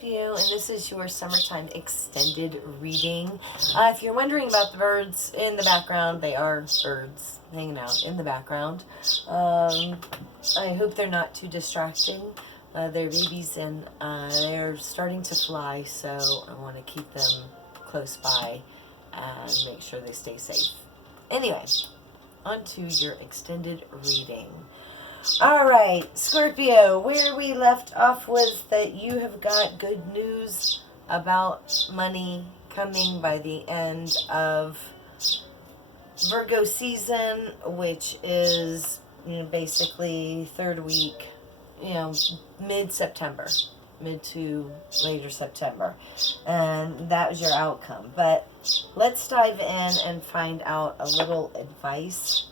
Scorpio, and this is your summertime extended reading. If you're wondering about the birds in the background, they are birds hanging out in the background. I hope they're not too distracting. They're babies and they're starting to fly, so I want to keep them close by and make sure they stay safe. Anyway, on to your extended reading. Alright, Scorpio, where we left off was that you have got good news about money coming by the end of Virgo season, which is, basically third week, mid-September, mid to later September. And that was your outcome. But let's dive in and find out a little advice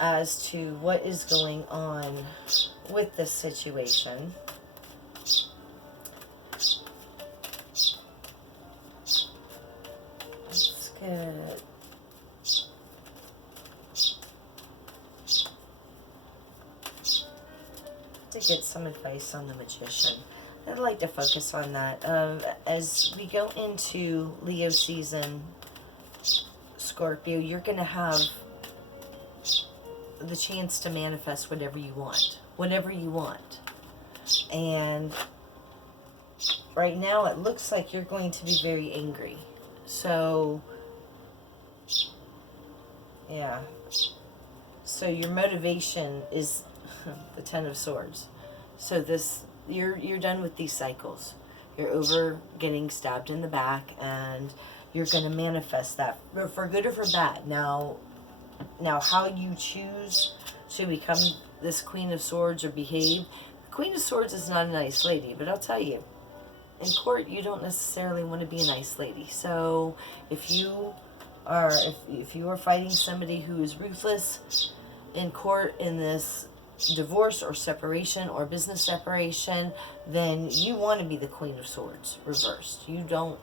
as to what is going on with this situation. Let's get to get some advice on the Magician. I'd like to focus on that. As we go into Leo season, Scorpio, you're going to have the chance to manifest whatever you want. Whatever you want. And right now it looks like you're going to be very angry. So, yeah. So your motivation is the Ten of Swords. So this, you're done with these cycles. You're over getting stabbed in the back, and you're going to manifest that for good or for bad. Now how you choose to become this Queen of Swords or behave. The Queen of Swords is not a nice lady, but I'll tell you, in court you don't necessarily want to be a nice lady. So if you are fighting somebody who is ruthless in court in this divorce or separation or business separation, then you want to be the Queen of Swords reversed. You don't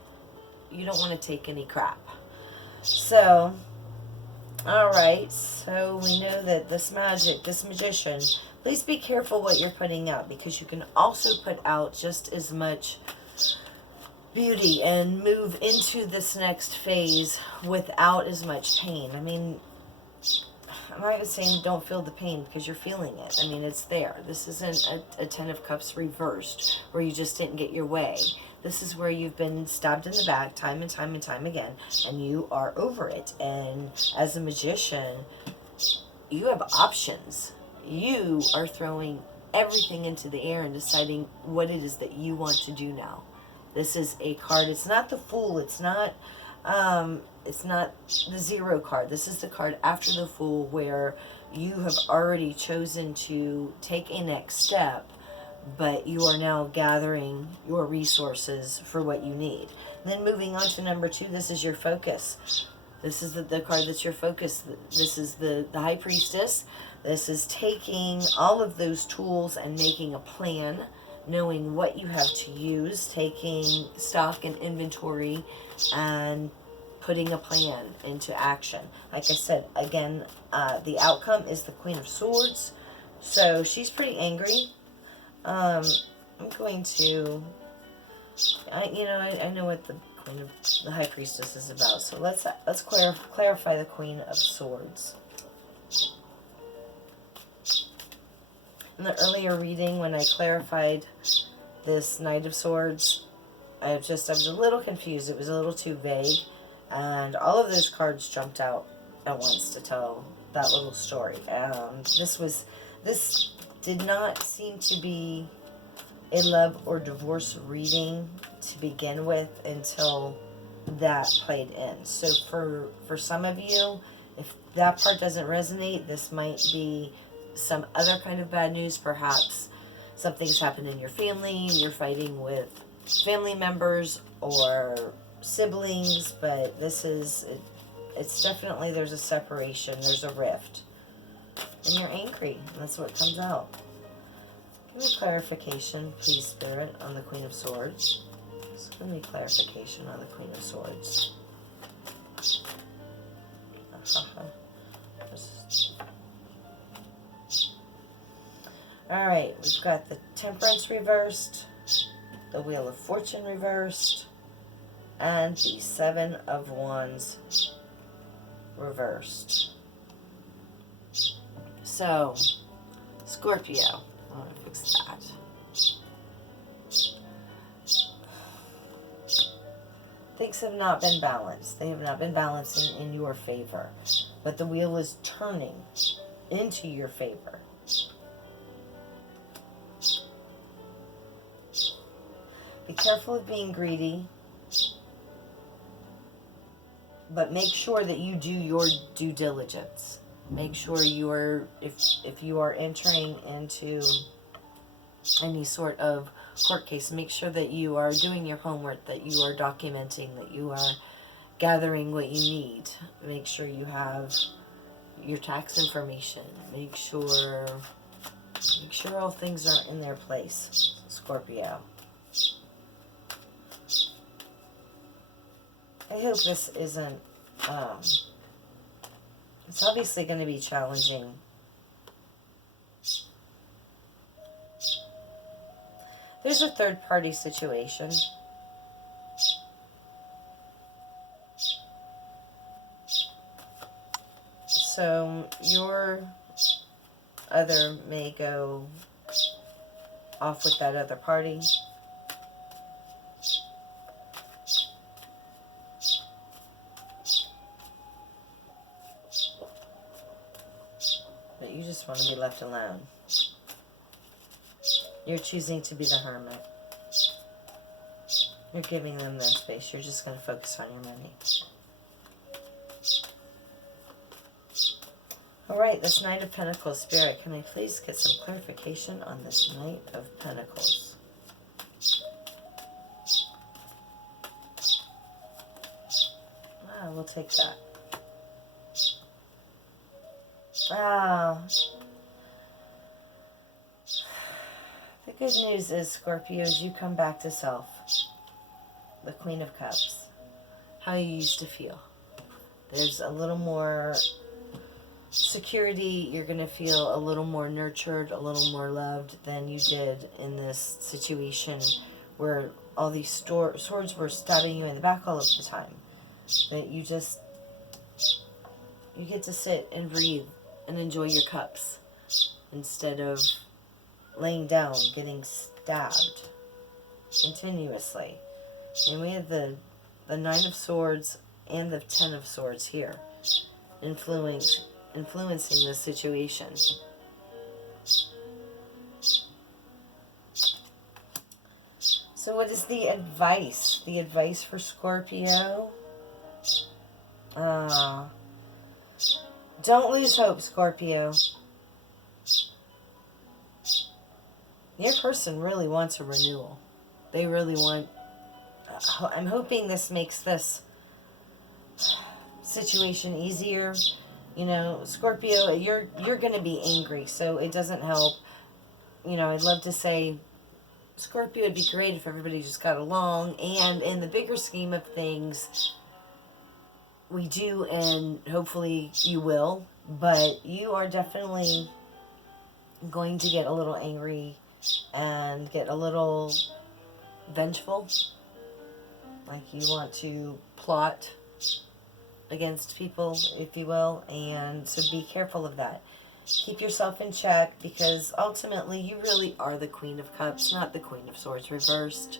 want to take any crap. So, alright, so we know that this magician, please be careful what you're putting out, because you can also put out just as much beauty and move into this next phase without as much pain. I mean, I'm not saying don't feel the pain, because you're feeling it. I mean, it's there. This isn't a Ten of Cups reversed where you just didn't get your way. This is where you've been stabbed in the back time and time and time again, and you are over it. And as a magician, you have options. You are throwing everything into the air and deciding what it is that you want to do now. This is a card. It's not the Fool. It's not the Zero card. This is the card after the Fool, where you have already chosen to take a next step, but you are now gathering your resources for what you need. And then moving on to number 2, this is your focus. This is the card that's your focus. This is the High Priestess. This is taking all of those tools and making a plan, knowing what you have to use, taking stock and inventory, and putting a plan into action. Like I said, again, the outcome is the Queen of Swords. So she's pretty angry. I'm going to, I know what the High Priestess is about. So let's clarify the Queen of Swords. In the earlier reading, when I clarified this Knight of Swords, I was a little confused. It was a little too vague. And all of those cards jumped out at once to tell that little story. This did not seem to be a love or divorce reading to begin with until that played in. So for some of you, if that part doesn't resonate, this might be some other kind of bad news. Perhaps something's happened in your family, you're fighting with family members or siblings, but it's definitely, there's a separation, there's a rift, and you're angry. That's what comes out. Give me clarification, please, Spirit, on the Queen of Swords. Just give me clarification on the Queen of Swords. Alright, we've got the Temperance reversed, the Wheel of Fortune reversed, and the Seven of Wands reversed. So, Scorpio, I want to fix that. Things have not been balanced. They have not been balancing in your favor. But the wheel is turning into your favor. Be careful of being greedy. But make sure that you do your due diligence. Make sure you are, if you are entering into any sort of court case, make sure that you are doing your homework, that you are documenting, that you are gathering what you need. Make sure you have your tax information. Make sure all things are in their place, Scorpio. I hope this isn't, it's obviously going to be challenging. There's a third-party situation. So your other may go off with that other party. But you just want to be left alone. You're choosing to be the hermit. You're giving them their space. You're just going to focus on your money. Alright, this Knight of Pentacles. Spirit, can I please get some clarification on this Knight of Pentacles? Ah, we'll take that. Ah. The good news is, Scorpio, is you come back to self. The Queen of Cups. How you used to feel. There's a little more security. You're going to feel a little more nurtured, a little more loved than you did in this situation where all these swords were stabbing you in the back all of the time. That you get to sit and breathe and enjoy your cups instead of laying down, getting stabbed continuously. And we have the Nine of Swords and the Ten of Swords here, influencing this situation. So what is the advice? The advice for Scorpio? Don't lose hope, Scorpio. Your person really wants a renewal. They really want... I'm hoping this makes this situation easier. You know, Scorpio, you're going to be angry, so it doesn't help. You know, I'd love to say, Scorpio, it'd be great if everybody just got along. And in the bigger scheme of things, we do, and hopefully you will. But you are definitely going to get a little angry and get a little vengeful. Like you want to plot against people, if you will, and so be careful of that. Keep yourself in check, because ultimately you really are the Queen of Cups, not the Queen of Swords reversed.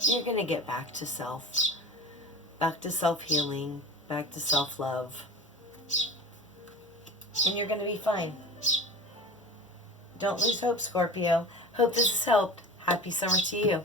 You're going to get back to self-healing, back to self-love, and you're going to be fine. Don't lose hope, Scorpio. Hope this has helped. Happy summer to you.